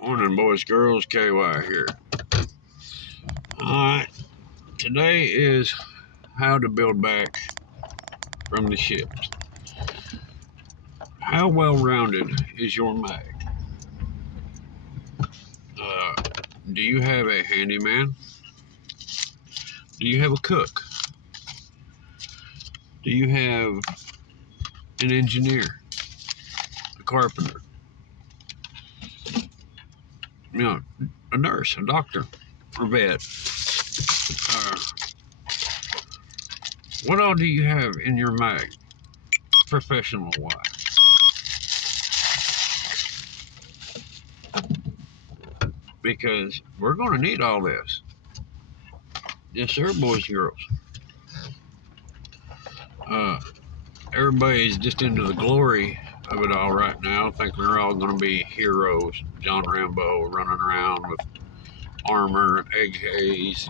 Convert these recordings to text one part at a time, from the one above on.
Morning, boys, girls. KY here. Alright, today is how to build back from the ships. How well rounded is your mag? Do you have a handyman? Do you have a cook? Do you have an engineer? A carpenter? You know, a nurse, a doctor, a vet? What all do you have in your mag, professional wise? Because we're going to need all this. Yes, sir, boys and girls. Everybody's just into the glory of it all right now. I think we're all going to be heroes. John Rambo running around with armor and egg haze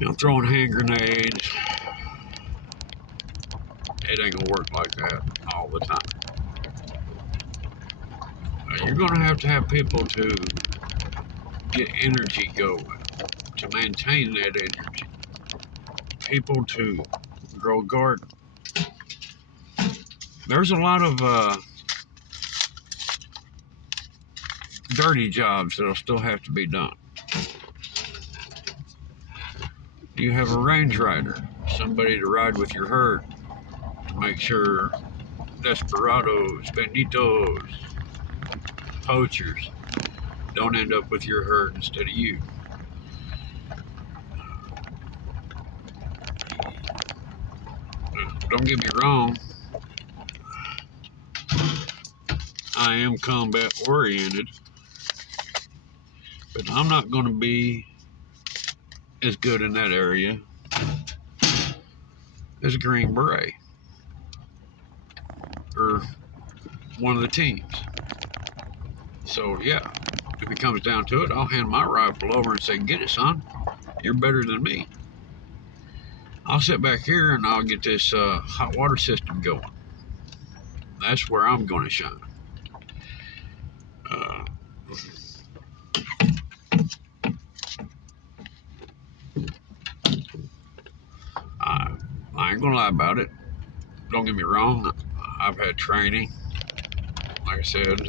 and throwing hand grenades. It ain't gonna work like that all the time. You're gonna have people to get energy going, to maintain that energy. People to grow a garden. There's a lot of dirty jobs that'll still have to be done. You have a range rider, somebody to ride with your herd to make sure desperados, banditos, poachers don't end up with your herd instead of you. Don't get me wrong, I am combat oriented, but I'm not going to be as good in that area as a Green Beret or one of the teams. So yeah, if it comes down to it, I'll hand my rifle over and say, get it, son. You're better than me. I'll sit back here and I'll get this hot water system going. That's where I'm going to shine. I ain't gonna lie about it. Don't get me wrong. I've had training. Like I said,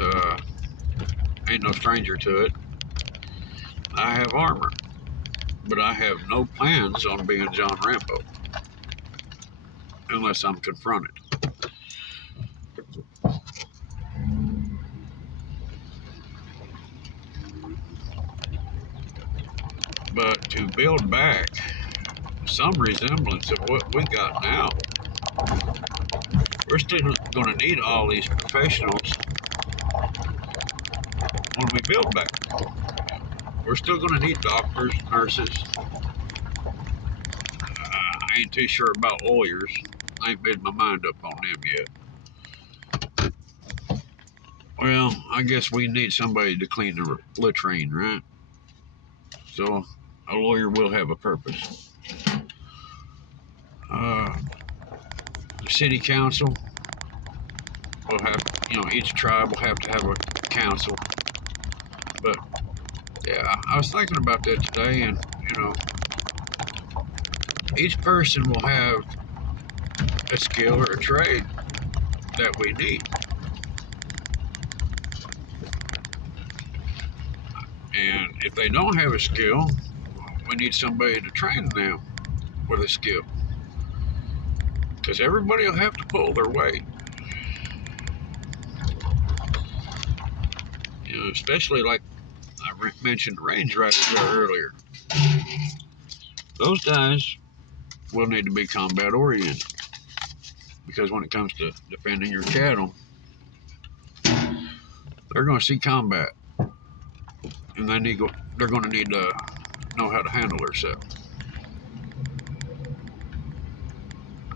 ain't no stranger to it. I have armor, but I have no plans on being John Rambo unless I'm confronted. But to build back some resemblance of what we got now, we're still going to need all these professionals when we build back. We're still going to need doctors, nurses. I ain't too sure about lawyers. I ain't made my mind up on them yet. Well, I guess we need somebody to clean the latrine, right? So a lawyer will have a purpose. The city council will have, each tribe will have to have a council. But yeah, I was thinking about that today, and each person will have a skill or a trade that we need. And if they don't have a skill, we need somebody to train them with a skill. Because everybody will have to pull their weight. Especially like I mentioned range riders there earlier. Those guys will need to be combat oriented. Because when it comes to defending your cattle, they're going to see combat. And they're going to need to know how to handle themselves.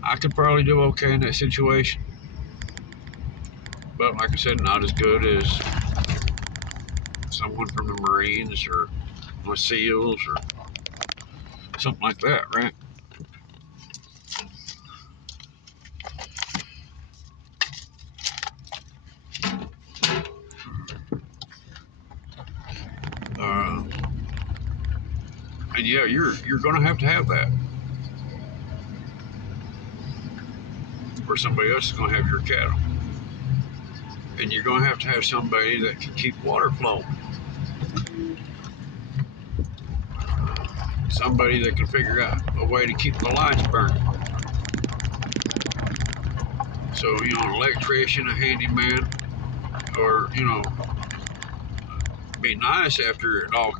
I could probably do okay in that situation. But like I said, not as good as someone from the Marines or the SEALs or something like that, right? And yeah, you're gonna have to have that, or somebody else is gonna have your cattle. And you're gonna have to have somebody that can keep water flowing. Somebody that can figure out a way to keep the lights burning. So, you know, an electrician, a handyman, or, you know, be nice after all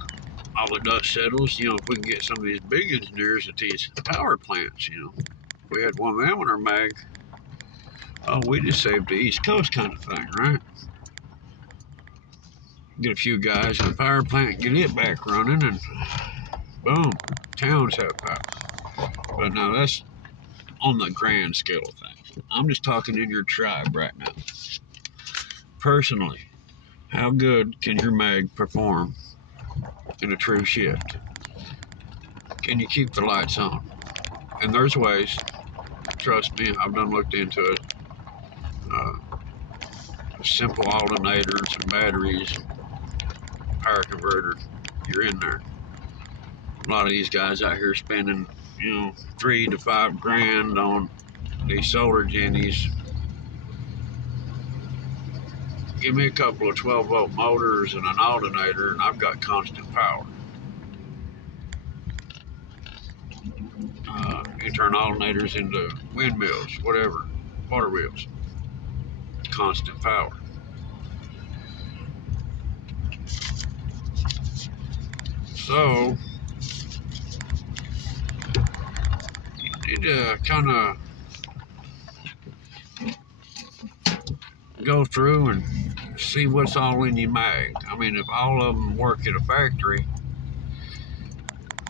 the dust settles, you know, if we can get some of these big engineers at these power plants, you know. We had one of them on our mag. Oh, we just saved the East Coast kind of thing, right? Get a few guys in a power plant, get it back running, and boom, towns have power. But now that's on the grand scale of things. I'm just talking in your tribe right now. Personally, how good can your mag perform in a true shift? Can you keep the lights on? And there's ways. Trust me, I've done looked into it. Simple alternators and batteries, power converter, you're in there. A lot of these guys out here spending, you know, $3 to $5 grand on these solar jennies. Give me a couple of 12-volt motors and an alternator, and I've got constant power. You turn alternators into windmills, whatever, water wheels. Constant power. So, you need to kind of go through and see what's all in your mag. I mean, if all of them work at a factory,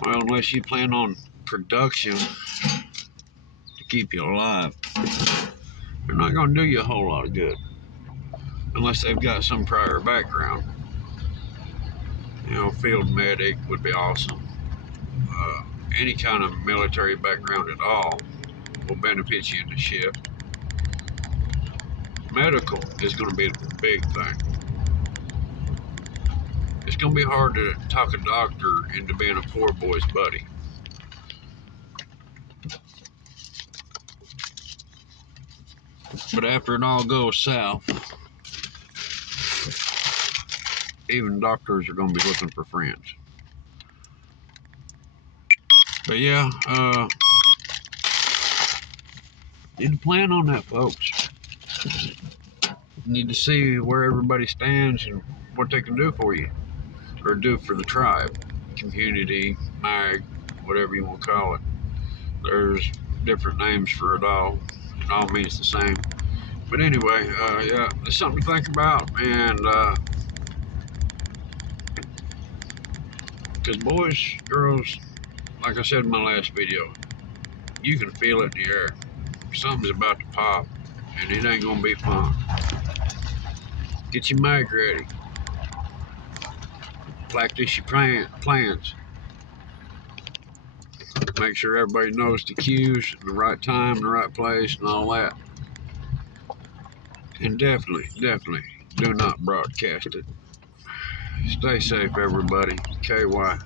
well, unless you plan on production to keep you alive, they're not going to do you a whole lot of good unless they've got some prior background. You know, field medic would be awesome. Any kind of military background at all will benefit you in the shift. Medical is going to be the big thing. It's going to be hard to talk a doctor into being a poor boy's buddy. But after it all goes south, even doctors are going to be looking for friends. But yeah, need to plan on that, folks. Need to see where everybody stands and what they can do for you, or do for the tribe, community, mag, whatever you want to call it. There's different names for it all. It all means the same. But anyway, yeah, it's something to think about. And because boys, girls, like I said in my last video, you can feel it in the air. Something's about to pop, and it ain't gonna be fun. Get your mag ready. Practice your plans. Make sure everybody knows the cues, the right time, the right place, and all that. And definitely do not broadcast it. Stay safe, everybody. KY.